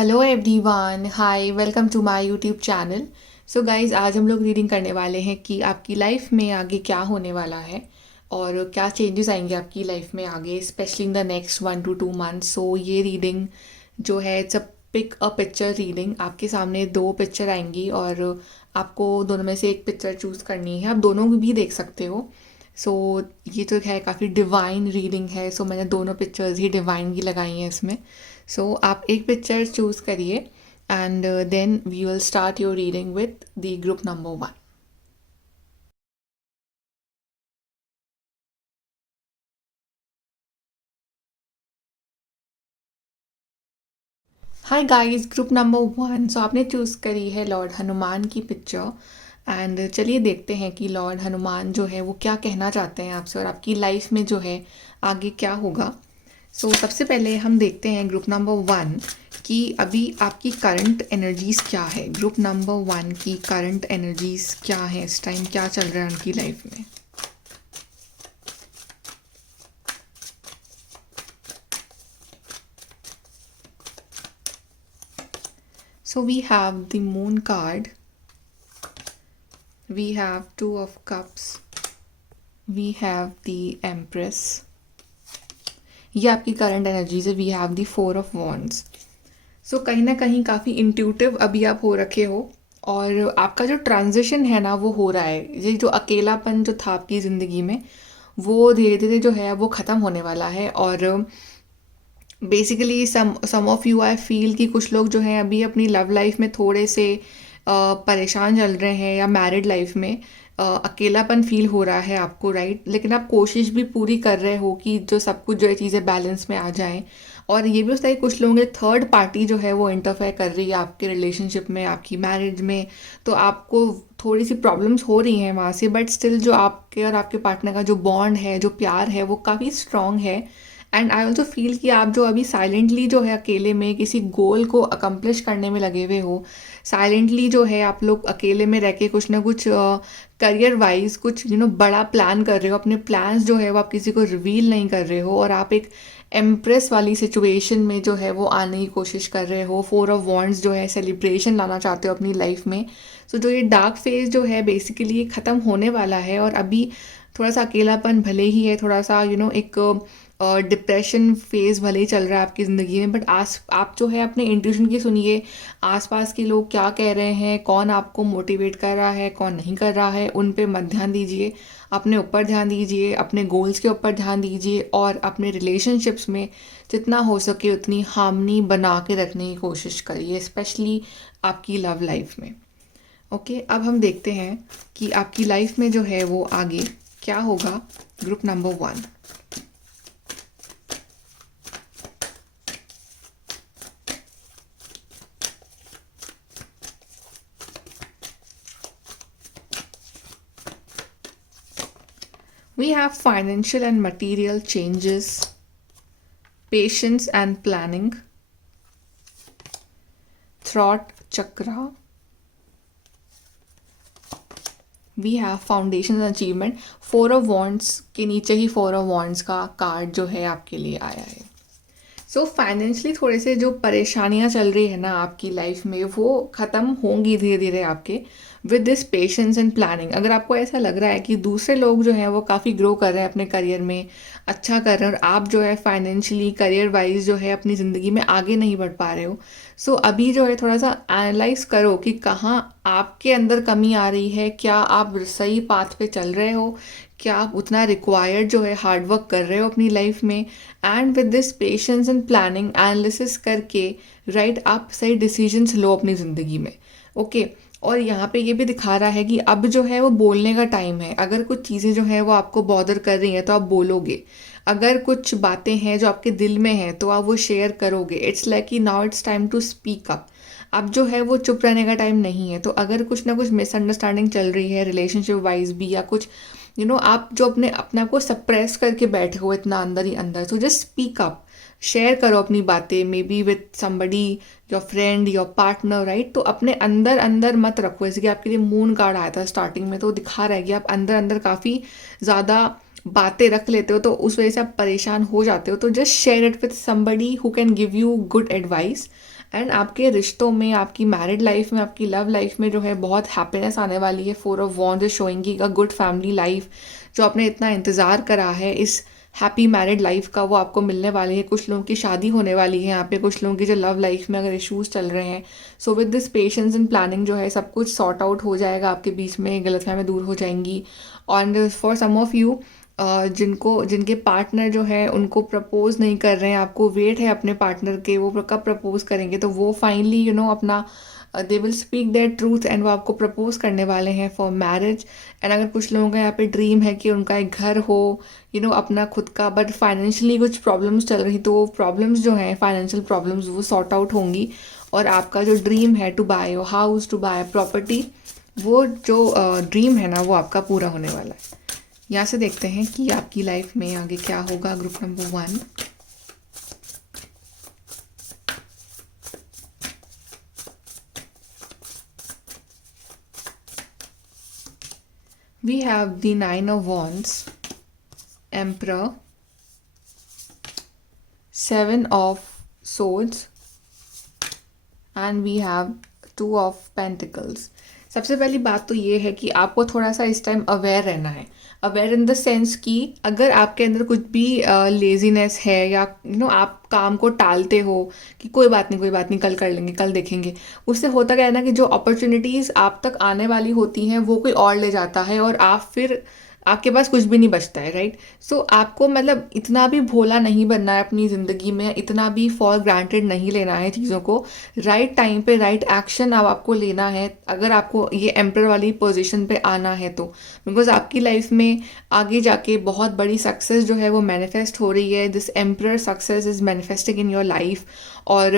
Hello everyone, hi, welcome to my YouTube channel. So guys, आज हम लोग reading करने वाले हैं कि आपकी लाइफ में आगे क्या होने वाला है और क्या चेंजेस आएंगे आपकी लाइफ में आगे, specially in the next 1 to 2 months। So ये रीडिंग जो है, it's a pick a picture reading. आपके सामने दो पिक्चर आएंगी और आपको दोनों में से एक पिक्चर चूज़ करनी है। आप दोनों भी देख सकते हो। सो ये तो है, काफ़ी डिवाइन रीडिंग है। सो मैंने दोनों पिक्चर्स ही डिवाइन की लगाई हैं इसमें। सो आप एक पिक्चर चूज़ करिए and then we will start your reading with the group number 1। Hi guys, group number 1। So आपने चूज़ करी है लॉर्ड हनुमान की पिक्चर। एंड चलिए देखते हैं कि लॉर्ड हनुमान जो है वो क्या कहना चाहते हैं आपसे और आपकी लाइफ में जो है आगे क्या होगा। सो सबसे पहले हम देखते हैं ग्रुप नंबर 1 कि अभी आपकी करंट एनर्जीज क्या है। ग्रुप नंबर 1 की करंट एनर्जीज क्या है, इस टाइम क्या चल रहा है उनकी लाइफ में। So we have the Moon card, we have Two of Cups, we have the Empress. ये आपकी करंट एनर्जीज है। We have the 4 of Wands। So कहीं ना कहीं काफ़ी इंट्यूटिव अभी आप हो रखे हो और आपका जो ट्रांजिशन है ना वो हो रहा है। ये जो अकेलापन जो था आपकी ज़िंदगी में वो धीरे धीरे जो है वो ख़त्म होने वाला है। और basically some of you, I feel कि कुछ लोग जो हैं अभी अपनी लव लाइफ में थोड़े से परेशान चल रहे हैं या मैरिड लाइफ में अकेलापन फील हो रहा है आपको, राइट। लेकिन आप कोशिश भी पूरी कर रहे हो कि जो सब कुछ जो है चीज़ें बैलेंस में आ जाएं। और ये भी होता है कि कुछ लोगों के थर्ड पार्टी जो है वो इंटरफेयर कर रही है आपके रिलेशनशिप में, आपकी मैरिज में। तो आपको थोड़ी सी प्रॉब्लम्स हो रही हैं वहाँ से, बट स्टिल जो आपके और आपके पार्टनर का जो बॉन्ड है, जो प्यार है, वो काफ़ी स्ट्रॉन्ग है। एंड आई ऑल्सो फील कि आप जो अभी साइलेंटली जो है अकेले में किसी गोल को अकम्प्लिश करने में लगे हुए हो, साइलेंटली जो है आप लोग अकेले में रह के कुछ ना कुछ करियर वाइज कुछ बड़ा प्लान कर रहे हो। अपने प्लान्स जो है वो आप किसी को रिवील नहीं कर रहे हो और आप एक एम्प्रेस वाली सिचुएशन में जो है वो आने की कोशिश कर रहे हो। 4 of Wands जो है सेलिब्रेशन लाना चाहते हो अपनी लाइफ में। सो जो ये डार्क फेज जो है बेसिकली ये ख़त्म होने वाला है और अभी थोड़ा सा अकेलापन भले ही है, थोड़ा सा एक डिप्रेशन फेज़ भले ही चल रहा है आपकी ज़िंदगी में, बट आप जो है अपने इंट्यूशन की सुनिए। आसपास के लोग क्या कह रहे हैं, कौन आपको मोटिवेट कर रहा है, कौन नहीं कर रहा है, उन पे मत ध्यान दीजिए। अपने ऊपर ध्यान दीजिए, अपने गोल्स के ऊपर ध्यान दीजिए और अपने रिलेशनशिप्स में जितना हो सके उतनी हार्मनी बना के रखने की कोशिश करिए, स्पेशली आपकी लव लाइफ में। ओके, अब हम देखते हैं कि आपकी लाइफ में जो है वो आगे क्या होगा। Group number 1। We have financial and material changes, patience and planning, throat chakra. We have foundation and achievement। 4 of Wands के नीचे ही 4 of Wands का कार्ड जो है आपके लिए आया है। सो फाइनेंशियली थोड़े से जो परेशानियां चल रही है ना आपकी लाइफ में वो ख़त्म होंगी धीरे धीरे आपके, with this patience and planning. अगर आपको ऐसा लग रहा है कि दूसरे लोग जो हैं वो काफ़ी ग्रो कर रहे हैं अपने करियर में, अच्छा कर रहे हैं, और आप जो है फाइनेंशियली करियर वाइज जो है अपनी ज़िंदगी में आगे नहीं बढ़ पा रहे हो, सो अभी जो है थोड़ा सा एनालाइज करो कि कहाँ आपके अंदर कमी आ रही है, क्या आप सही पाथ पे चल रहे हो, क्या आप उतना रिक्वायर्ड जो है हार्ड वर्क कर रहे हो अपनी लाइफ में। And with this patience and planning analysis करके राइट आप सही डिसीजंस लो अपनी ज़िंदगी में। ओके, और यहाँ पे ये भी दिखा रहा है कि अब जो है वो बोलने का टाइम है। अगर कुछ चीज़ें जो है वो आपको बॉदर कर रही हैं तो आप बोलोगे। अगर कुछ बातें हैं जो आपके दिल में हैं तो आप वो शेयर करोगे। इट्स लाइक कि now it's time to speak up. अब जो है वो चुप रहने का टाइम नहीं है। तो अगर कुछ ना कुछ मिसअंडरस्टैंडिंग चल रही है रिलेशनशिप वाइज भी, या कुछ आप जो अपने आप को सप्रेस करके बैठे हो इतना अंदर ही अंदर, तो जस्ट स्पीक अप। शेयर करो अपनी बातें, may be with somebody, your friend, your partner, right. तो अपने अंदर अंदर मत रखो। जैसे कि आपके लिए मून कार्ड आया था स्टार्टिंग में, तो दिखा रहा है कि आप अंदर अंदर काफ़ी ज़्यादा बातें रख लेते हो तो उस वजह से आप परेशान हो जाते हो, तो just share it with somebody who can give you good advice. And आपके रिश्तों में, आपकी मैरिड लाइफ में, आपकी लव लाइफ में जो है बहुत हैप्पीनेस आने वाली है। 4 ऑफ वॉन्ड्स इज शोइंग की अ गुड फैमिली लाइफ, जो आपने इतना इंतज़ार करा है इस हैप्पी मैरिड लाइफ का, वो आपको मिलने वाली है। कुछ लोगों की शादी होने वाली है यहाँ पे, कुछ लोगों की जो लव लाइफ में अगर इश्यूज चल रहे हैं, so with this patience and planning जो है सब कुछ सॉर्ट आउट हो जाएगा आपके बीच में, गलतफहमियां दूर हो जाएंगी। और फॉर सम ऑफ यू जिनके पार्टनर जो है उनको प्रपोज नहीं कर रहे हैं, आपको वेट है अपने पार्टनर के, वो कब प्रपोज करेंगे, तो वो फाइनली अपना they will speak their truth and वो आपको प्रपोज करने वाले हैं फॉर मैरिज। एंड अगर कुछ लोगों का यहाँ पे ड्रीम है कि उनका एक घर हो, अपना खुद का, बट फाइनेंशियली कुछ प्रॉब्लम्स चल रही, तो वो प्रॉब्लम्स जो हैं फाइनेंशियल प्रॉब्लम्स वो सॉर्ट आउट होंगी, और आपका जो ड्रीम है to buy your house, to buy property, वो जो ड्रीम है ना वो आपका पूरा होने वाला है। यहाँ से देखते हैं कि आपकी लाइफ में आगे क्या होगा। Group number 1, we have the 9 of Wands, Emperor, 7 of Swords, and we have 2 of Pentacles। सबसे पहली बात तो ये है कि आपको थोड़ा सा इस टाइम अवेयर रहना है। अवेयर इन द सेंस कि अगर आपके अंदर कुछ भी लेजीनेस है, या आप काम को टालते हो कि कोई बात नहीं, कोई बात नहीं, कल कर लेंगे, कल देखेंगे, उससे होता क्या है ना कि जो अपॉर्चुनिटीज़ आप तक आने वाली होती हैं वो कोई और ले जाता है, और आप फिर आपके पास कुछ भी नहीं बचता है, राइट। सो आपको मतलब इतना भी भोला नहीं बनना है अपनी ज़िंदगी में, इतना भी फॉर ग्रांटेड नहीं लेना है चीज़ों को। राइट टाइम पे राइट एक्शन अब आपको लेना है अगर आपको ये एम्पर वाली पोजीशन पे आना है तो, बिकॉज आपकी लाइफ में आगे जाके बहुत बड़ी सक्सेस जो है वो मैनिफेस्ट हो रही है। This emperor success is manifesting in your life, और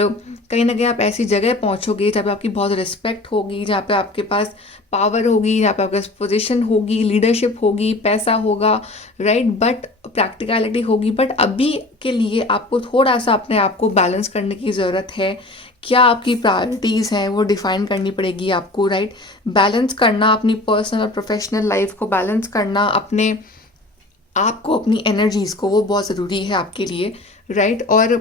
कहीं ना कहीं आप ऐसी जगह पहुंचोगे जहाँ पे आपकी बहुत रिस्पेक्ट होगी, जहाँ पे आपके पास पावर होगी, जहाँ पे आपके पास पोजीशन होगी, लीडरशिप होगी, पैसा होगा, राइट, बट प्रैक्टिकलिटी होगी। बट अभी के लिए आपको थोड़ा सा अपने आप को बैलेंस करने की ज़रूरत है। क्या आपकी प्रायोरिटीज़ हैं वो डिफाइन करनी पड़ेगी आपको, राइट। बैलेंस करना अपनी पर्सनल और प्रोफेशनल लाइफ को, बैलेंस करना अपने आप को, अपनी एनर्जीज़ को, वो बहुत ज़रूरी है आपके लिए, राइट। और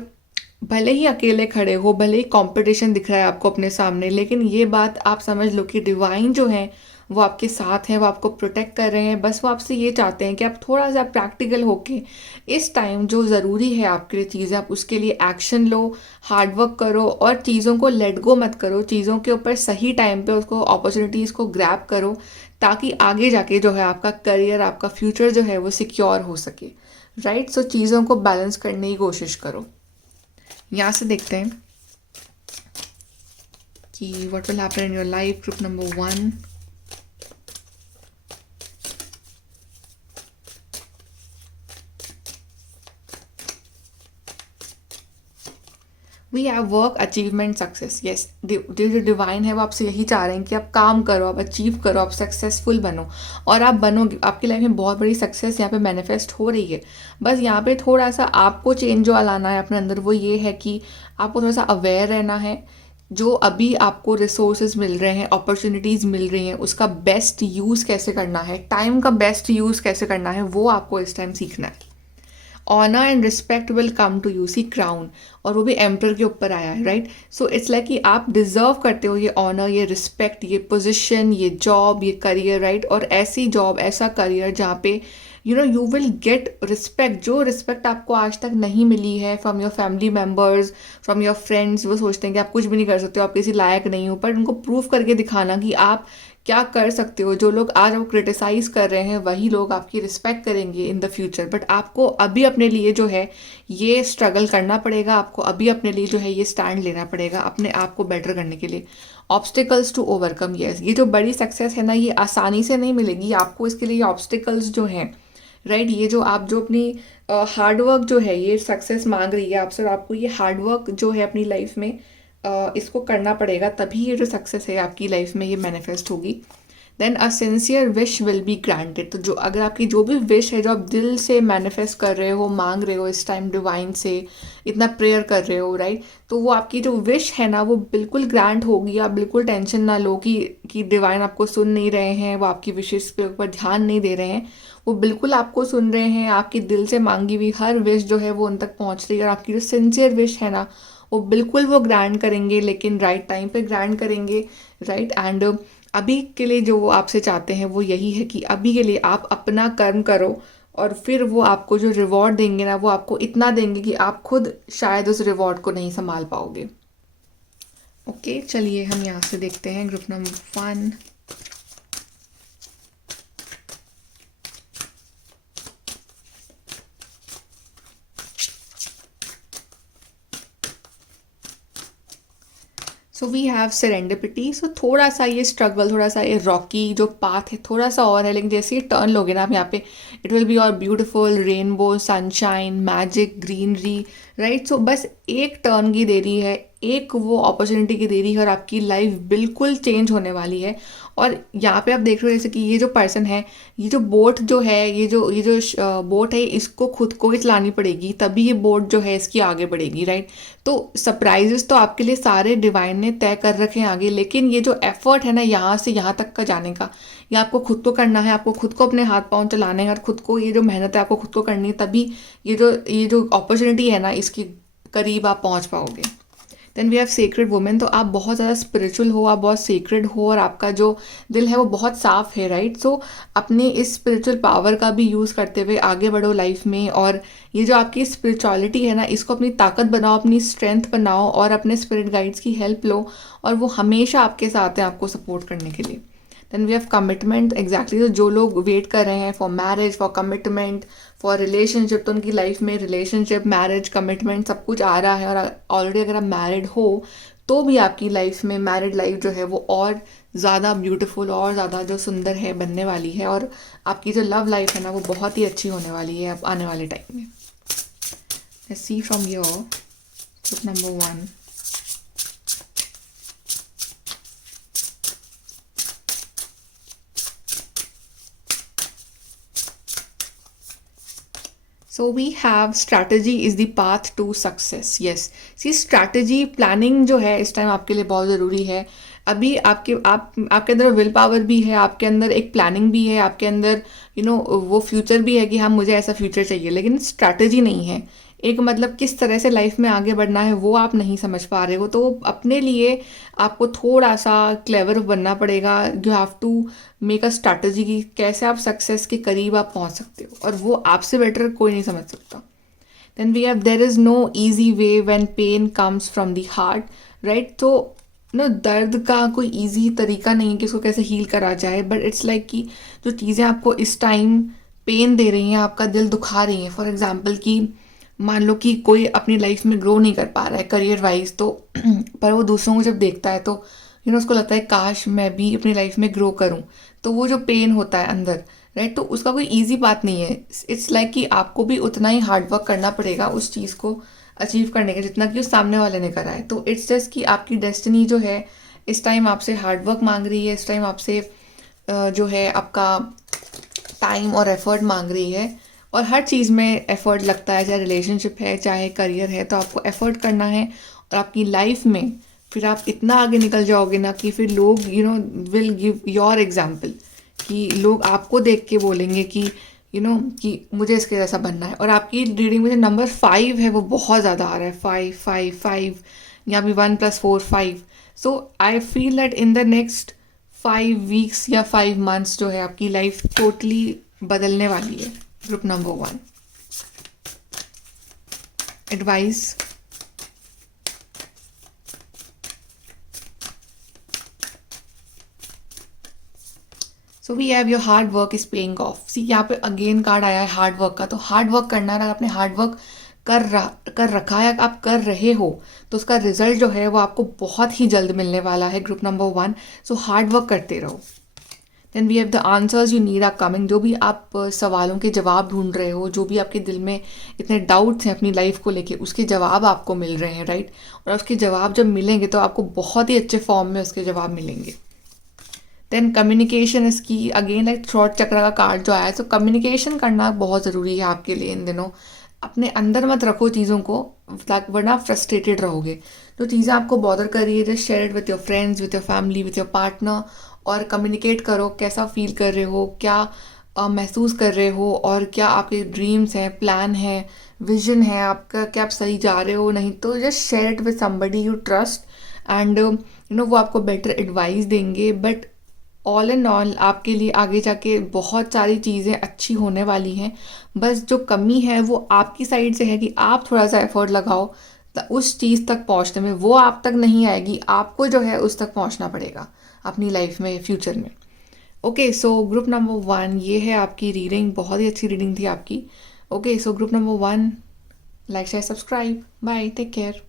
भले ही अकेले खड़े हो, भले ही कंपटीशन दिख रहा है आपको अपने सामने, लेकिन ये बात आप समझ लो कि डिवाइन जो है वो आपके साथ हैं, वो आपको प्रोटेक्ट कर रहे हैं। बस वो आपसे ये चाहते हैं कि आप थोड़ा सा प्रैक्टिकल होके इस टाइम जो ज़रूरी है आपके लिए चीज़ें, आप उसके लिए एक्शन लो, हार्डवर्क करो, और चीज़ों को लेट गो मत करो, चीज़ों के ऊपर सही टाइम पे उसको, अपॉर्चुनिटीज़ को ग्रैब करो, ताकि आगे जाके जो है आपका करियर, आपका फ्यूचर जो है वो सिक्योर हो सके, राइट। सो चीज़ों को बैलेंस करने की कोशिश करो। यहाँ से देखते हैं कि what will happen in your life. Group number 1, we have work, achievement, success. Yes, जो डिवाइन है वो आपसे यही चाह रहे हैं कि आप काम करो, आप अचीव करो, आप सक्सेसफुल बनो, और आप बनोगे। आपकी लाइफ में बहुत बड़ी सक्सेस यहाँ पे मैनिफेस्ट हो रही है। बस यहाँ पे थोड़ा सा आपको चेंज जो लाना है अपने अंदर, वो ये है कि आपको थोड़ा सा अवेयर रहना है। जो अभी आपको रिसोर्सेज मिल रहे हैं, अपॉर्चुनिटीज़ मिल रही हैं, उसका बेस्ट यूज़ कैसे करना है, टाइम का बेस्ट यूज़ कैसे करना है, वो आपको इस टाइम सीखना है। Honour and respect will come to you, see crown, और वो भी एम्पर के ऊपर आया है, राइट। सो इट्स लाइक कि आप डिजर्व करते हो ये ऑनर, ये रिस्पेक्ट, ये पोजीशन, ये जॉब, ये करियर, राइट। और ऐसी जॉब, ऐसा करियर जहाँ पे यू विल गेट रिस्पेक्ट, जो रिस्पेक्ट आपको आज तक नहीं मिली है from your family members, from your friends. वो सोचते हैं कि आप कुछ भी नहीं कर सकते हो, आप किसी लायक नहीं हो, पर उनको प्रूव करके दिखाना कि आप क्या कर सकते हो। जो लोग आज वो क्रिटिसाइज कर रहे हैं वही लोग आपकी रिस्पेक्ट करेंगे इन द फ्यूचर। बट आपको अभी अपने लिए जो है ये स्ट्रगल करना पड़ेगा, आपको अभी अपने लिए जो है ये स्टैंड लेना पड़ेगा अपने आप को बेटर करने के लिए। ऑब्स्टिकल्स टू ओवरकम, यस, ये जो बड़ी सक्सेस है ना ये आसानी से नहीं मिलेगी आपको, इसके लिए ऑब्स्टिकल्स जो हैं, राइट, ये जो आप जो अपनी हार्डवर्क जो है ये सक्सेस मांग रही है आपसे, और आपको ये हार्डवर्क जो है अपनी लाइफ में इसको करना पड़ेगा, तभी ये जो सक्सेस है आपकी लाइफ में ये मैनिफेस्ट होगी। Then a sincere wish will be granted. तो जो अगर आपकी जो भी विश है, जो आप दिल से मैनिफेस्ट कर रहे हो, मांग रहे हो इस टाइम डिवाइन से, इतना प्रेयर कर रहे हो, राइट, तो वो आपकी जो विश है ना वो बिल्कुल ग्रांट होगी। आप बिल्कुल टेंशन ना लो कि डिवाइन आपको सुन नहीं रहे हैं, वो आपकी विशेष पे ऊपर ध्यान नहीं दे रहे हैं। वो बिल्कुल आपको सुन रहे हैं। आपकी दिल से मांगी हुई हर विश जो है वो उन तक पहुंच रही है, और आपकी जो सिंसियर विश है ना वो बिल्कुल वो ग्रांट करेंगे, लेकिन राइट टाइम पे ग्रांट करेंगे, राइट। एंड अभी के लिए जो वो आपसे चाहते हैं वो यही है कि अभी के लिए आप अपना कर्म करो, और फिर वो आपको जो रिवॉर्ड देंगे ना वो आपको इतना देंगे कि आप खुद शायद उस रिवॉर्ड को नहीं संभाल पाओगे। ओके, चलिए हम यहाँ से देखते हैं group number 1। So we have serendipity. सो थोड़ा सा ये स्ट्रगल, थोड़ा सा ये रॉकी जो पाथ है थोड़ा सा और है, लेकिन जैसे ये टर्न लोगे ना आप यहाँ पे, इट विल बी और beautiful, rainbow, sunshine, magic, greenery, right. So बस एक टर्न की देरी है, एक वो अपॉर्चुनिटी की देरी है, और आपकी लाइफ बिल्कुल चेंज होने वाली है। और यहाँ पे आप देख रहे हो जैसे कि ये जो पर्सन है, ये जो बोट जो है, ये जो बोट है, इसको खुद को ही चलानी पड़ेगी, तभी ये बोट जो है इसकी आगे बढ़ेगी, राइट। तो सरप्राइजेस तो आपके लिए सारे डिवाइन ने तय कर रखे हैं आगे, लेकिन ये जो एफर्ट है ना यहाँ से यहाँ तक का जाने का, ये आपको खुद को करना है। आपको खुद को अपने हाथ पांव चलाने हैं, और खुद को ये जो मेहनत है आपको खुद को करनी है, तभी ये जो अपॉर्चुनिटी है ना इसके करीब आप पहुंच पाओगे। Then we have sacred women. तो आप बहुत ज़्यादा स्पिरिचुअल हो, आप बहुत सेक्रेड हो, और आपका जो दिल है वो बहुत साफ है, राइट। सो अपने इस स्पिरिचुअल पावर का भी यूज़ करते हुए आगे बढ़ो लाइफ में, और ये जो आपकी स्पिरिचुअलिटी है ना इसको अपनी ताकत बनाओ, अपनी स्ट्रेंथ बनाओ, और अपने स्पिरिट गाइड्स की हेल्प लो, और वो हमेशा आपके साथ हैं आपको सपोर्ट करने के लिए। Then we have commitment. Exactly, तो जो लोग वेट कर रहे हैं for marriage, for commitment, for relationship, तो उनकी लाइफ में रिलेशनशिप, मैरिज, कमिटमेंट सब कुछ आ रहा है। और ऑलरेडी अगर आप मैरिड हो तो भी आपकी लाइफ में मैरिड लाइफ जो है वो और ज़्यादा ब्यूटीफुल, और ज़्यादा जो सुंदर है बनने वाली है, और आपकी जो लव लाइफ है ना वो बहुत ही अच्छी होने वाली है अब आने वाले टाइम में। Let's see from your group number 1। So we have strategy is the path to success. Yes, see strategy planning जो है इस टाइम आपके लिए बहुत ज़रूरी है। अभी आपके अंदर विल पावर भी है, आपके अंदर एक प्लानिंग भी है, आपके अंदर वो फ्यूचर भी है कि हाँ मुझे ऐसा फ्यूचर चाहिए, लेकिन स्ट्रैटेजी नहीं है। एक मतलब किस तरह से लाइफ में आगे बढ़ना है वो आप नहीं समझ पा रहे हो, तो अपने लिए आपको थोड़ा सा क्लेवर बनना पड़ेगा। You have to make a strategy की कैसे आप सक्सेस के करीब आप पहुंच सकते हो, और वो आपसे बेटर कोई नहीं समझ सकता। Then we have there is no easy way when pain comes from the heart, right. तो दर्द का कोई ईजी तरीका नहीं है कि उसको कैसे हील करा जाए, बट इट्स लाइक कि जो चीज़ें आपको इस टाइम पेन दे रही हैं, आपका दिल दुखा रही हैं, फॉर एग्जाम्पल कि मान लो कि कोई अपनी लाइफ में ग्रो नहीं कर पा रहा है करियर वाइज, तो पर वो दूसरों को जब देखता है तो उसको लगता है काश मैं भी अपनी लाइफ में ग्रो करूं, तो वो जो पेन होता है अंदर, राइट, तो उसका कोई इजी बात नहीं है। इट्स लाइक कि आपको भी उतना ही हार्डवर्क करना पड़ेगा उस चीज़ को अचीव करने का जितना कि उस सामने वाले ने करा है। तो इट्स जस्ट कि आपकी डेस्टिनी जो है इस टाइम आपसे हार्डवर्क मांग रही है, इस टाइम आपसे जो है आपका टाइम और एफर्ट मांग रही है, और हर चीज़ में एफर्ट लगता है, चाहे रिलेशनशिप है चाहे करियर है, तो आपको एफर्ट करना है। और आपकी लाइफ में फिर आप इतना आगे निकल जाओगे ना कि फिर लोग विल गिव योर एग्जाम्पल, कि लोग आपको देख के बोलेंगे कि कि मुझे इसके जैसा बनना है। और आपकी रीडिंग में जो नंबर 5 है वो बहुत ज़्यादा आ रहा है, 5 5 5, यहाँ भी 1 + 4 5। सो I feel that in the next 5 weeks या 5 मंथ्स जो है आपकी लाइफ टोटली बदलने वाली है। Group number 1 advice. So we have your hard work is paying off. See यहाँ पे अगेन कार्ड आया है हार्ड वर्क का, तो हार्ड वर्क करना है। अगर आपने हार्ड वर्क कर रखा है, आप कर रहे हो, तो उसका रिजल्ट जो है वो आपको बहुत ही जल्द मिलने वाला है। Group number 1, so hard work करते रहो। Then we have the answers you need are coming. जो भी आप सवालों के जवाब ढूंढ रहे हो, जो भी आपके दिल में इतने डाउट्स हैं अपनी लाइफ को लेके, उसके जवाब आपको मिल रहे हैं, राइट। और उसके जवाब जब मिलेंगे तो आपको बहुत ही अच्छे फॉर्म में उसके जवाब मिलेंगे। देन कम्युनिकेशन इसकी अगेन लाइक थ्रॉट चक्र का कार्ड जो आया है, तो कम्युनिकेशन करना बहुत ज़रूरी है आपके लिए इन दिनों। अपने अंदर मत रखो चीज़ों को, वरना फ्रस्ट्रेटेड रहोगे। जो चीज़ें आपको बॉदर कर रही है, just share it with your friends, with your family, with your partner, और कम्युनिकेट करो कैसा फील कर रहे हो, क्या महसूस कर रहे हो, और क्या आपके ड्रीम्स हैं, प्लान है, विजन है आपका, क्या आप सही जा रहे हो नहीं। तो just share it with somebody you trust, and वो आपको बेटर एडवाइस देंगे। बट ऑल एंड ऑल आपके लिए आगे जाके बहुत सारी चीज़ें अच्छी होने वाली हैं। बस जो कमी है वो आपकी साइड से है कि आप थोड़ा सा एफर्ट लगाओ उस चीज़ तक पहुंचने में। वो आप तक नहीं आएगी, आपको जो है उस तक पहुंचना पड़ेगा अपनी लाइफ में, फ्यूचर में। ओके, सो ग्रुप नंबर 1 ये है आपकी रीडिंग। बहुत ही अच्छी रीडिंग थी आपकी। Okay, so group number 1, like share subscribe, bye, take care.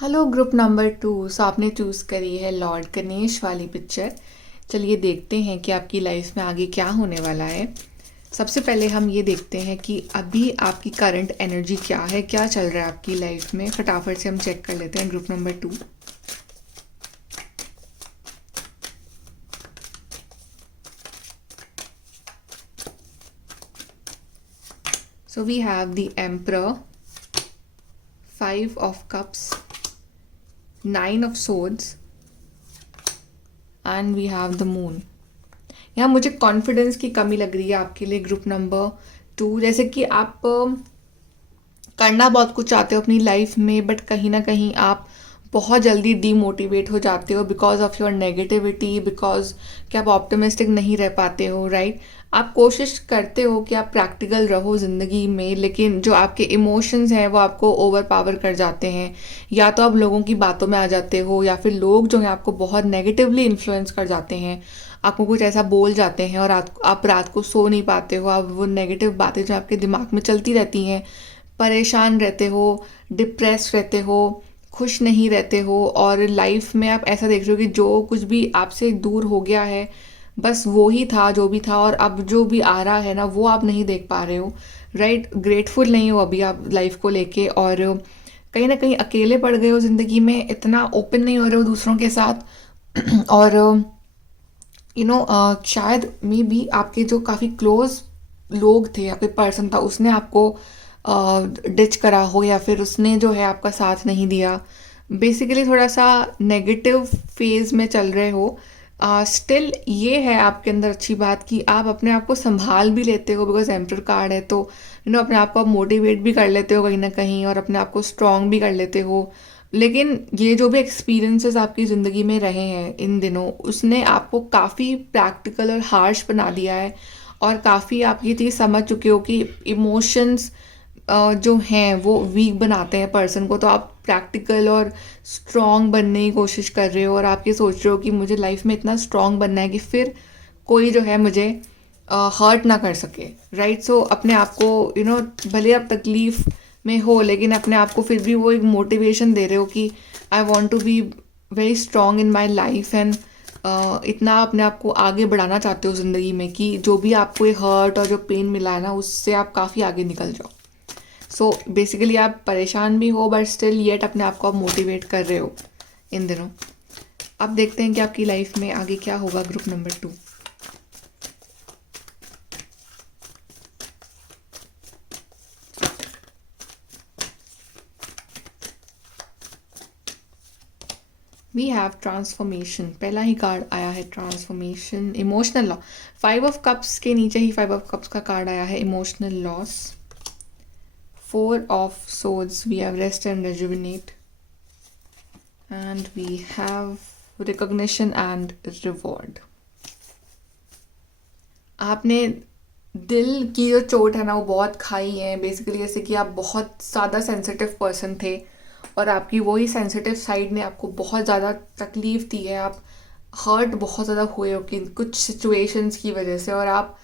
Hello group number 2, so आपने चूज़ करी है लॉर्ड गणेश वाली पिक्चर। चलिए देखते हैं कि आपकी लाइफ में आगे क्या होने वाला है। सबसे पहले हम ये देखते हैं कि अभी आपकी करंट एनर्जी क्या है, क्या चल रहा है आपकी लाइफ में। फटाफट से हम चेक कर लेते हैं group number 2। So we have the Emperor, 5 of Cups, 9 of Swords, and we have the Moon. यहाँ मुझे कॉन्फिडेंस की कमी लग रही है आपके लिए ग्रुप नंबर 2। जैसे कि आप करना बहुत कुछ चाहते हो अपनी लाइफ में, बट कहीं ना कहीं आप बहुत जल्दी डीमोटिवेट हो जाते हो because of your negativity, because कि आप ऑप्टिमिस्टिक नहीं रह पाते हो, राइट। आप कोशिश करते हो कि आप प्रैक्टिकल रहो ज़िंदगी में, लेकिन जो आपके इमोशंस हैं वो आपको ओवर पावर कर जाते हैं। या तो आप लोगों की बातों में आ जाते हो, या फिर लोग जो हैं आपको बहुत नेगेटिवली इन्फ्लुएंस कर जाते हैं, आपको कुछ ऐसा बोल जाते हैं और आप रात को सो नहीं पाते हो। आप वो नेगेटिव बातें जो आपके दिमाग में चलती रहती हैं, परेशान रहते हो, डिप्रेस रहते हो, खुश नहीं रहते हो, और लाइफ में आप ऐसा देख रहे हो कि जो कुछ भी आपसे दूर हो गया है बस वो ही था जो भी था, और अब जो भी आ रहा है ना वो आप नहीं देख पा रहे हो, राइट। ग्रेटफुल नहीं हो अभी आप लाइफ को लेके, और कहीं ना कहीं अकेले पड़ गए हो ज़िंदगी में, इतना ओपन नहीं हो रहे हो दूसरों के साथ। और शायद मे बी आपके जो काफ़ी क्लोज लोग थे या कोई पर्सन था उसने आपको डिच करा हो, या फिर उसने जो है आपका साथ नहीं दिया। बेसिकली थोड़ा सा नेगेटिव फेज में चल रहे हो। स्टिल ये है आपके अंदर अच्छी बात कि आप अपने आप को संभाल भी लेते हो, बिकॉज एम्परर कार्ड है, तो अपने आप को आप मोटिवेट भी कर लेते हो कहीं ना कहीं, और अपने आप को स्ट्रांग भी कर लेते हो। लेकिन ये जो भी एक्सपीरियंसेस आपकी ज़िंदगी में रहे हैं इन दिनों, उसने आपको काफ़ी प्रैक्टिकल और हार्श बना दिया है, और काफ़ी आप ये चीज़ समझ चुके हो कि इमोशंस जो हैं वो वीक बनाते हैं पर्सन को। तो आप प्रैक्टिकल और स्ट्रॉन्ग बनने की कोशिश कर रहे हो, और आप ये सोच रहे हो कि मुझे लाइफ में इतना स्ट्रॉन्ग बनना है कि फिर कोई जो है मुझे हर्ट ना कर सके, राइट। सो अपने आप को भले आप तकलीफ़ में हो, लेकिन अपने आप को फिर भी वो एक मोटिवेशन दे रहे हो कि I want to be very strong in my life, and इतना अपने आप को आगे बढ़ाना चाहते हो ज़िंदगी में कि जो भी आपको ये हर्ट और जो पेन मिला है ना उससे आप काफ़ी आगे निकल जाओ। सो बेसिकली आप परेशान भी हो, बट स्टिल येट अपने आप को आप मोटिवेट कर रहे हो इन दिनों। अब देखते हैं कि आपकी लाइफ में आगे क्या होगा group number 2। We have transformation, पहला ही कार्ड आया है transformation, emotional loss. 5 of cups के नीचे ही 5 ऑफ कप्स का कार्ड आया है, emotional loss. 4 of swords, we have rest and rejuvenate, and we have recognition and reward. आपने दिल की जो चोट है ना वो बहुत खाई है, बेसिकली जैसे कि आप बहुत ज़्यादा सेंसिटिव पर्सन थे, और आपकी वही सेंसिटिव साइड ने आपको बहुत ज़्यादा तकलीफ़ दी है। आप हर्ट बहुत ज़्यादा हुए हो कि कुछ सिचुएशंस की वजह से, और आप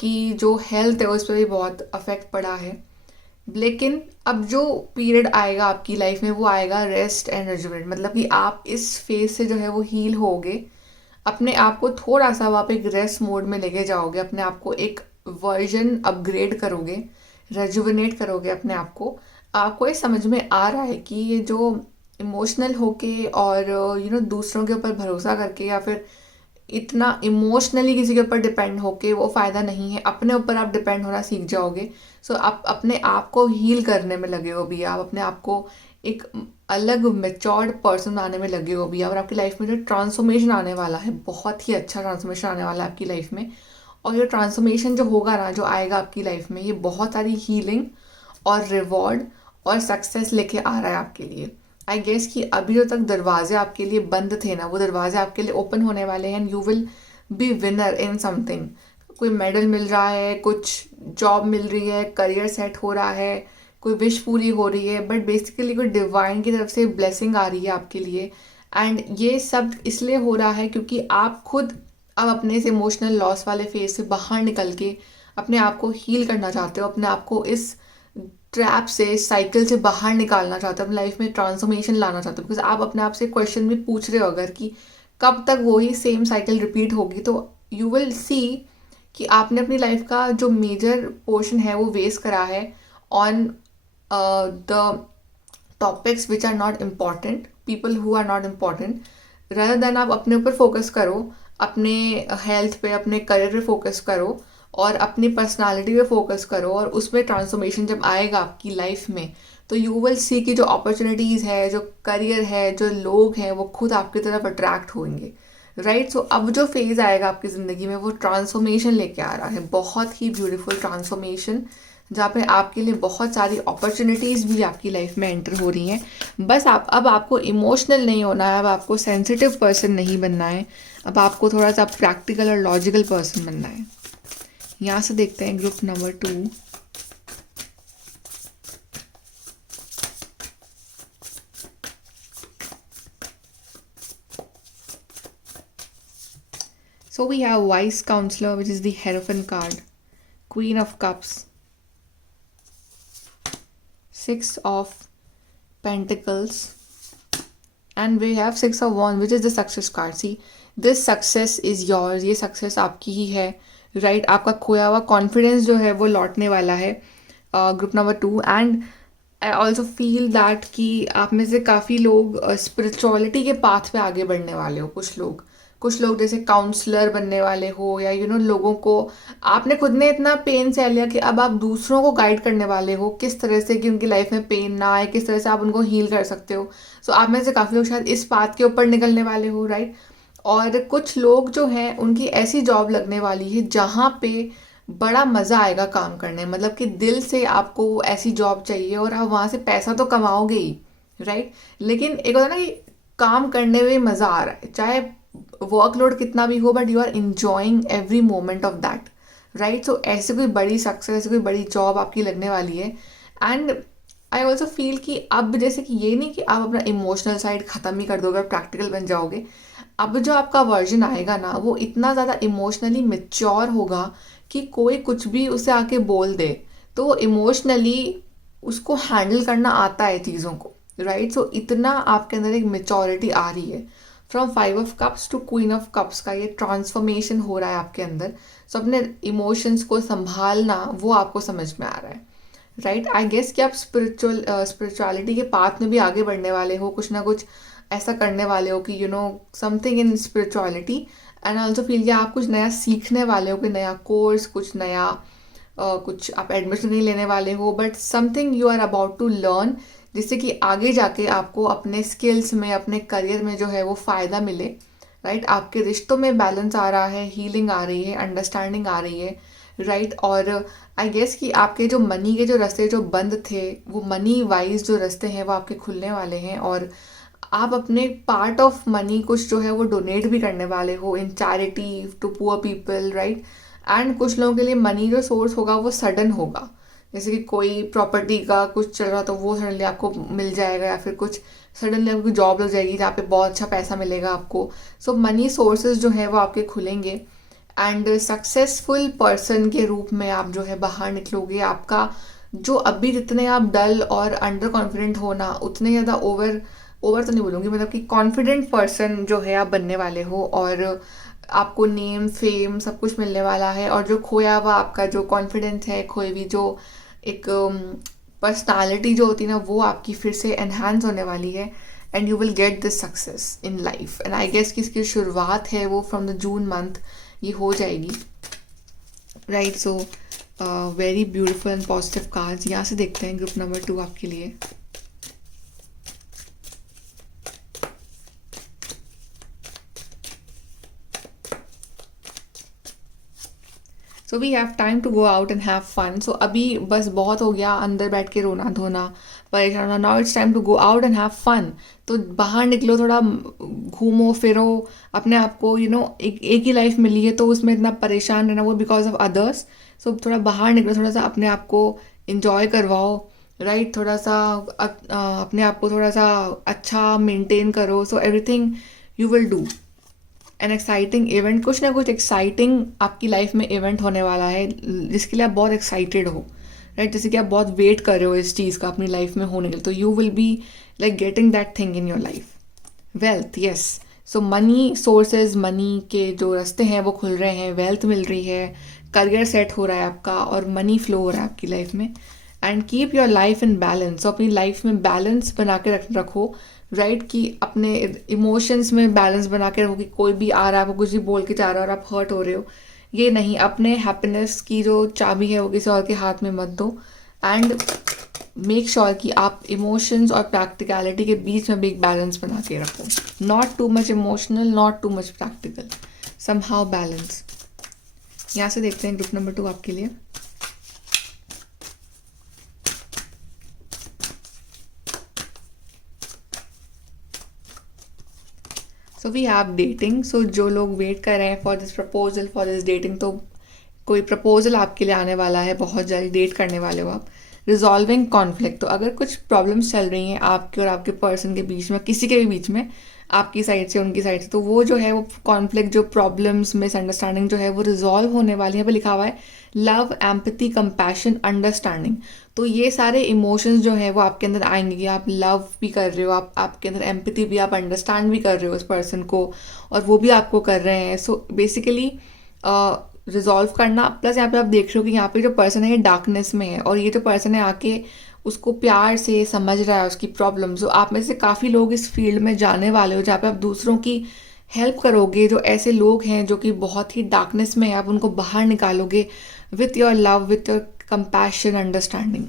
की जो हेल्थ है उस पर भी बहुत अफेक्ट पड़ा है। लेकिन अब जो पीरियड आएगा आपकी लाइफ में वो आएगा रेस्ट एंड रिजुवेट, मतलब कि आप इस फेज से जो है वो हील होगे, अपने आप को थोड़ा सा आप एक रेस्ट मोड में लेके जाओगे, अपने आप को एक वर्जन अपग्रेड करोगे, रेजुवेनेट करोगे अपने आप को। आपको ये समझ में आ रहा है कि ये जो इमोशनल होके और दूसरों के ऊपर भरोसा करके या फिर इतना इमोशनली किसी के ऊपर डिपेंड होके वो फ़ायदा नहीं है। अपने ऊपर आप डिपेंड होना सीख जाओगे। सो आप अपने आप को हील करने में लगे हो भी, आप अपने आप को एक अलग मेच्योर्ड पर्सन बनाने में लगे हो भी, और आपकी लाइफ में जो ट्रांसफॉर्मेशन आने वाला है, बहुत ही अच्छा ट्रांसफॉर्मेशन आने वाला है आपकी लाइफ में। और ये ट्रांसफॉर्मेशन जो होगा ना, जो आएगा आपकी लाइफ में, ये बहुत सारी हीलिंग और रिवॉर्ड और सक्सेस लेके आ रहा है आपके लिए। आई गेस कि अभी जो तक दरवाजे आपके लिए बंद थे ना, वो दरवाजे आपके लिए ओपन होने वाले हैं। You will be winner in something. कोई मेडल मिल रहा है, कुछ जॉब मिल रही है, करियर सेट हो रहा है, कोई विश पूरी हो रही है, बट बेसिकली कोई डिवाइन की तरफ से ब्लेसिंग आ रही है आपके लिए। एंड ये सब इसलिए हो रहा है क्योंकि आप खुद अब अपने इस इमोशनल लॉस वाले फेज से बाहर निकल के अपने आप को हील करना चाहते हो, अपने आप को इस ट्रैप से, साइकिल से बाहर निकालना चाहते हो, अपनी लाइफ में ट्रांसफॉर्मेशन लाना चाहते हो। बिकॉज आप अपने आप से क्वेश्चन भी पूछ रहे हो अगर कि कब तक वही सेम साइकिल रिपीट होगी, तो यू विल सी कि आपने अपनी लाइफ का जो मेजर पोर्शन है वो वेस्ट करा है on the topics which are not important, people who are not important. Rather than आप अपने ऊपर फोकस करो, अपने हेल्थ पे, अपने करियर पे फोकस करो और अपनी पर्सनालिटी पे फोकस करो, और उसमें ट्रांसफॉर्मेशन जब आएगा आपकी लाइफ में तो यू विल सी कि जो अपॉर्चुनिटीज़ है, जो करियर है, जो लोग हैं, वो खुद आपकी तरफ अट्रैक्ट होंगे। राइट। सो अब जो फेज़ आएगा आपकी ज़िंदगी में वो ट्रांसफॉर्मेशन लेके आ रहा है, बहुत ही ब्यूटीफुल ट्रांसफॉर्मेशन, जहाँ पे आपके लिए बहुत सारी अपॉर्चुनिटीज़ भी आपकी लाइफ में एंटर हो रही हैं। बस आप अब आपको इमोशनल नहीं होना है, अब आपको सेंसिटिव पर्सन नहीं बनना है, अब आपको थोड़ा सा प्रैक्टिकल और लॉजिकल पर्सन बनना है। यहाँ से देखते हैं group number 2। So we have wise counselor, which is the Hierophant card, Queen of Cups, Six of Pentacles, and we have Six of Wands, which is the success card. See, this success is yours. ये success आपकी ही है, right. आपका खोया हुआ confidence जो है वो लौटने वाला है, group number 2। And I also feel that कि आप में से काफ़ी लोग स्पिरिचुअलिटी के पाथ पे आगे बढ़ने वाले हो। कुछ लोग जैसे काउंसलर बनने वाले हो, या लोगों को आपने खुद ने इतना पेन सह लिया कि अब आप दूसरों को गाइड करने वाले हो, किस तरह से कि उनकी लाइफ में पेन ना आए, किस तरह से आप उनको हील कर सकते हो। सो आप में से काफ़ी लोग शायद इस पाथ के ऊपर निकलने वाले हो, राइट। और कुछ लोग जो हैं उनकी ऐसी जॉब लगने वाली है जहाँ पे बड़ा मज़ा आएगा काम करने, मतलब कि दिल से आपको ऐसी जॉब चाहिए और आप वहाँ से पैसा तो कमाओगे ही, राइट। लेकिन एक होता है ना कि काम करने में मज़ा आ रहा है, चाहे वर्कलोड कितना भी हो, but you are enjoying every moment of that, right. So ऐसे कोई बड़ी सक्सेस, ऐसे कोई बड़ी जॉब आपकी लगने वाली है। एंड आई ऑल्सो फील कि अब जैसे कि ये नहीं कि आप अपना इमोशनल साइड ख़त्म ही कर दोगे और प्रैक्टिकल बन जाओगे। अब जो आपका वर्जन आएगा ना, वो इतना ज़्यादा इमोशनली मेच्योर होगा कि कोई कुछ भी उसे आके बोल दे तो इमोशनली उसको हैंडल करना आता है चीज़ों को, राइट। सो इतना आपके अंदर एक मेच्योरिटी आ रही है। From 5 of cups to queen of cups का ये ट्रांसफॉर्मेशन हो रहा है आपके अंदर। सो अपने इमोशंस को संभालना वो आपको समझ में आ रहा है, राइट। आई गेस कि आप स्पिरिचुअलिटी के पाथ में भी आगे बढ़ने वाले हो, कुछ ना कुछ ऐसा करने वाले हो कि something in spirituality. And also feel कि आप कुछ नया सीखने वाले हो, कोई नया कोर्स, कुछ नया कुछ आप एडमिशन नहीं लेने वाले हो, but something you are about to learn, जिससे कि आगे जाके आपको अपने स्किल्स में, अपने करियर में जो है वो फ़ायदा मिले, राइट। आपके रिश्तों में बैलेंस आ रहा है, हीलिंग आ रही है, अंडरस्टैंडिंग आ रही है, राइट। और आई गेस कि आपके जो मनी के जो रास्ते जो बंद थे, वो मनी वाइज जो रास्ते हैं वो आपके खुलने वाले हैं, और आप अपने पार्ट ऑफ मनी कुछ जो है वो डोनेट भी करने वाले हो in charity to poor people, right. And कुछ लोगों के लिए मनी जो सोर्स होगा वो सडन होगा, जैसे कि कोई प्रॉपर्टी का कुछ चल रहा तो वो सडनली आपको मिल जाएगा, या फिर कुछ सडनली आपको जॉब लग जाएगी जहाँ पे बहुत अच्छा पैसा मिलेगा आपको। सो मनी सोर्सेज जो है वो आपके खुलेंगे, एंड सक्सेसफुल पर्सन के रूप में आप जो है बाहर निकलोगे। आपका जो अभी जितने आप डल और अंडर कॉन्फिडेंट हो ना, उतने ज़्यादा ओवर तो नहीं बोलूँगी, मतलब कि कॉन्फिडेंट पर्सन जो है आप बनने वाले हो, और आपको नेम फेम सब कुछ मिलने वाला है। और जो खोया हुआ आपका जो कॉन्फिडेंस है, खोई हुई जो एक पर्सनालिटी जो होती है ना, वो आपकी फिर से एनहांस होने वाली है। And you will get this success in life. And I guess कि इसकी शुरुआत है वो फ्रॉम द जून मंथ ये हो जाएगी, right. So very beautiful and positive cards. यहाँ से देखते हैं ग्रुप नंबर 2 आपके लिए. So we have time to go out and have fun. So अभी बस बहुत हो गया अंदर बैठ के रोना धोना परेशान होना. Now it's time to go out and have fun. तो बाहर निकलो, थोड़ा घूमो फिरो, अपने आप को एक ही लाइफ मिली है तो उसमें इतना परेशान रहना वो बिकॉज ऑफ अदर्स. सो थोड़ा बाहर निकलो, थोड़ा सा अपने आप को इंजॉय करवाओ, राइट. थोड़ा सा अपने आप को थोड़ा सा अच्छा मेंटेन करो. So everything you will do. An exciting event, कुछ ना कुछ एक्साइटिंग आपकी लाइफ में इवेंट होने वाला है जिसके लिए आप बहुत एक्साइटेड हो, राइट. जैसे कि आप बहुत वेट कर रहे हो इस चीज़ का अपनी लाइफ में होने के लिए. तो you will be like getting that thing in your life. Wealth, yes. So money sources, money के जो रास्ते हैं वो खुल रहे हैं, वेल्थ मिल रही है, करियर सेट हो रहा है आपका और मनी फ्लो हो रहा है आपकी लाइफ में. And keep your life in balance. तो अपनी लाइफ में बैलेंस बना के रखो, राइट. कि अपने इमोशंस में बैलेंस बना के रखो कि कोई भी आ रहा है वो कुछ भी बोल के जा रहा है और आप हर्ट हो रहे हो, ये नहीं. अपने हैप्पीनेस की जो चाबी है वो किसी और के हाथ में मत दो. एंड मेक श्योर कि आप इमोशंस और प्रैक्टिकलिटी के बीच में भी एक बैलेंस बना के रखो. Not too much emotional, not too much practical, somehow balance. यहाँ से देखते हैं ग्रुप नंबर 2 आपके लिए. So we have dating. So जो लोग वेट कर रहे हैं for this proposal, for this dating, तो कोई प्रपोजल आपके लिए आने वाला है, बहुत जल्दी डेट करने वाले हो आप. Resolving conflict. तो अगर कुछ प्रॉब्लम्स चल रही हैं आपके और आपके पर्सन के बीच में, किसी के भी बीच में, आपकी साइड से उनकी साइड से, तो वो जो है वो कॉन्फ्लिक्ट, जो प्रॉब्लम्स, मिसअंडरस्टैंडिंग जो है वो रिजॉल्व होने वाली है. यहाँ पे लिखा हुआ है लव, एम्पैथी, कंपैशन, अंडरस्टैंडिंग. तो ये सारे इमोशंस जो है वो आपके अंदर आएंगे कि आप लव भी कर रहे हो, आपके अंदर एम्पैथी भी, आप अंडरस्टैंड भी कर रहे हो उस पर्सन को और वो भी आपको कर रहे हैं. सो बेसिकली रिजॉल्व करना. प्लस यहाँ पे आप देख रहे हो कि यहाँ पे जो पर्सन है ये डार्कनेस में है और ये जो पर्सन है आके उसको प्यार से समझ रहा है उसकी प्रॉब्लम. तो आप में से काफ़ी लोग इस फील्ड में जाने वाले हो जहाँ पे आप दूसरों की हेल्प करोगे. जो ऐसे लोग हैं जो कि बहुत ही डार्कनेस में है, आप उनको बाहर निकालोगे with your love, with your compassion, understanding.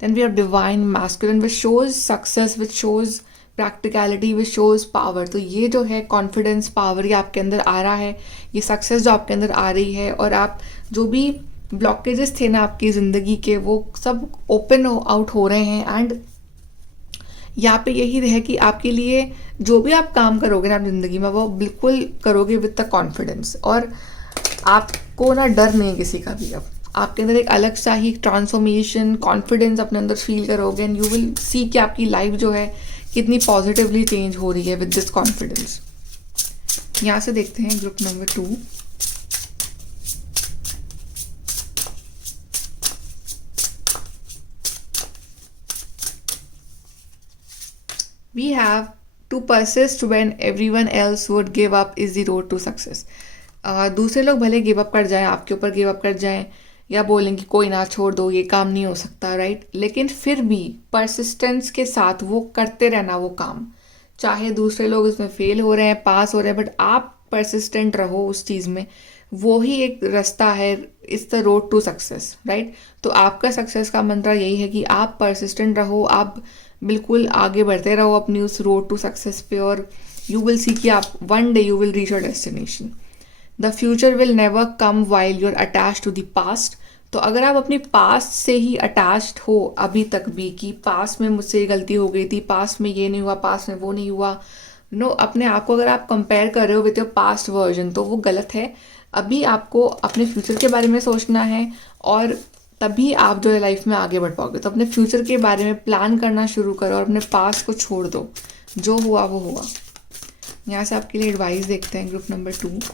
Then we have divine masculine which shows success, which shows practicality, which shows power. तो ये जो है confidence, power, ये आपके अंदर आ रहा है, ये success जो आपके अंदर आ रही है और आप जो भी blockages थे ना आपकी ज़िंदगी के वो सब open out हो रहे हैं. एंड यहाँ पे यही है कि आपके लिए जो भी आप काम करोगे ना ज़िंदगी में वो बिल्कुल करोगे विद द कॉन्फिडेंस और आपको ना डर नहीं है किसी का भी. अब आपके अंदर एक अलग सा ही ट्रांसफॉर्मेशन, कॉन्फिडेंस अपने अंदर फील करोगे एंड यू विल सी कि आपकी लाइफ जो है कितनी पॉजिटिवली चेंज हो रही है विद दिस कॉन्फिडेंस. यहाँ से देखते हैं group number 2. We have to persist when everyone else would give up is the road to success. दूसरे लोग भले गिव अप कर जाएं, आपके ऊपर गिव अप कर जाएं या बोलें कि कोई ना, छोड़ दो, ये काम नहीं हो सकता, राइट. लेकिन फिर भी परसिस्टेंस के साथ वो करते रहना वो काम, चाहे दूसरे लोग उसमें फेल हो रहे हैं, पास हो रहे हैं, बट आप परसिस्टेंट रहो उस चीज़ में. वो ही एक रास्ता है, it's the road to success, right. तो आपका सक्सेस का मंत्र यही है कि आप परसिस्टेंट रहो, आप बिल्कुल आगे बढ़ते रहो अपनी उस रोड टू सक्सेस पे और यू विल सी कि आप one day you will reach your destination. The future will never come while you are attach to the past. तो अगर आप अपनी पास्ट से ही अटैच्ड हो अभी तक भी कि पास्ट में मुझसे ये गलती हो गई थी, पास्ट में ये नहीं हुआ, पास्ट में वो नहीं हुआ, नो, अपने आप को अगर आप कंपेयर कर रहे हो विथ योर पास्ट वर्जन तो वो गलत है. अभी आपको अपने फ्यूचर के बारे में सोचना है और तभी आप जो है लाइफ में आगे बढ़ पाओगे. तो अपने फ्यूचर के बारे में प्लान करना शुरू करो और अपने पास्ट को छोड़ दो, जो हुआ वो हुआ. यहाँ से आपके लिए एडवाइस देखते हैं group number 2.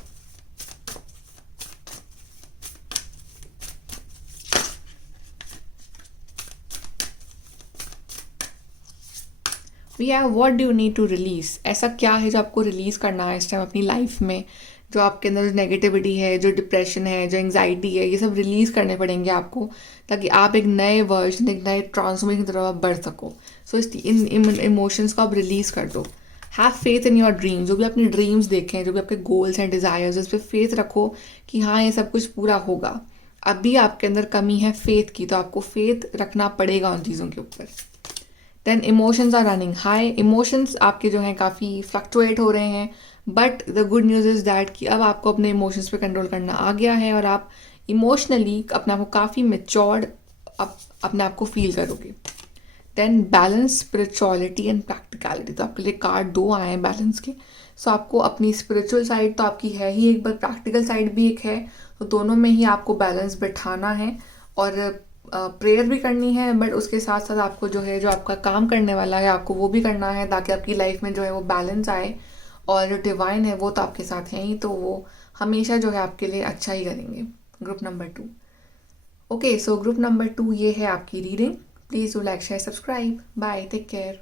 We have what do you need to release. ऐसा क्या है जो आपको रिलीज करना है इस टाइम अपनी लाइफ में, जो आपके अंदर जो नेगेटिविटी है, जो डिप्रेशन है, जो एंग्जाइटी है, ये सब रिलीज़ करने पड़ेंगे आपको, ताकि आप एक नए वर्जन, एक नए ट्रांसफॉर्मेशन की तरफ आप बढ़ सको। सो इन इमोशंस को आप रिलीज़ कर दो। Have faith in your dreams, जो भी अपने ड्रीम्स देखें, जो भी आपके गोल्स एंड डिज़ायर्स, उस पर फेथ रखो कि हाँ ये सब कुछ पूरा होगा। अभी आपके अंदर कमी है फेथ की, तो आपको फेथ रखना पड़ेगा उन चीज़ों के ऊपर। Then emotions are running high, emotions आपके जो हैं काफ़ी फ्लक्चुएट हो रहे हैं, but the good news is that कि अब आपको अपने इमोशंस पे कंट्रोल करना आ गया है और आप इमोशनली अपने आप को काफ़ी मेच्योर्ड अपने आप को फील करोगे। Then balance, spirituality and practicality, तो आपके लिए कार्ड 2 आए हैं बैलेंस के। सो आपको अपनी स्पिरिचुअल साइड तो आपकी है ही एक, बट प्रैक्टिकल साइड भी एक है। तो दोनों में ही आपको बैलेंस बैठाना है और प्रेयर भी करनी है, बट उसके साथ साथ आपको जो है, जो आपका काम करने वाला है, आपको वो भी करना है, ताकि आपकी लाइफ में जो है वो बैलेंस आए। और जो डिवाइन है वो तो आपके साथ हैं ही, तो वो हमेशा जो है आपके लिए अच्छा ही करेंगे। Group number 2। Okay, so group number 2 ये है आपकी रीडिंग। Please do like, share, subscribe. Bye, take care.